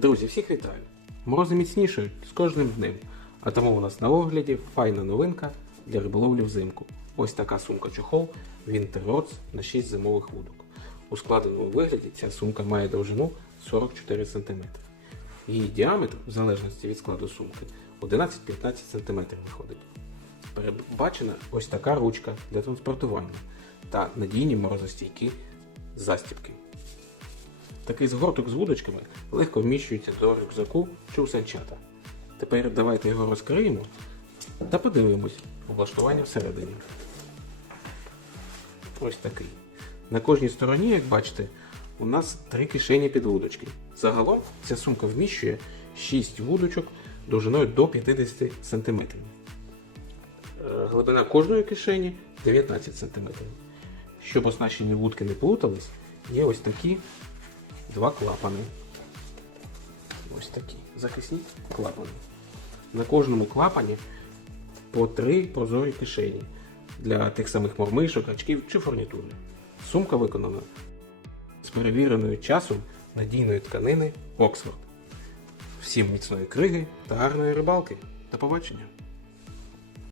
Друзі, всіх вітаю! Морози міцнішають з кожним днем, а тому у нас на огляді файна новинка для риболовлі взимку. Ось така сумка-чохол Winter Rods на 6 зимових вудок. У складеному вигляді ця сумка має довжину 44 см. Її діаметр, в залежності від складу сумки, 11-15 см виходить. Передбачена ось така ручка для транспортування та надійні морозостійкі застібки. Такий згорток з вудочками легко вміщується до рюкзаку чи у. Тепер давайте його розкриємо та подивимось облаштування всередині. Ось такий. На кожній стороні, як бачите, у нас три кишені під вудочки. Загалом ця сумка вміщує 6 вудочок довжиною до 50 см. Е, Глибина кожної кишені 19 см. Щоб оснащені вудки не плутались, є ось такі два клапани. Ось такі захисні клапани. На кожному клапані по три прозорі кишені для тих самих мормишок, очків чи фурнітури. Сумка виконана з перевіреною часом надійної тканини Оксфорд. Всім міцної криги та гарної рибалки. До побачення!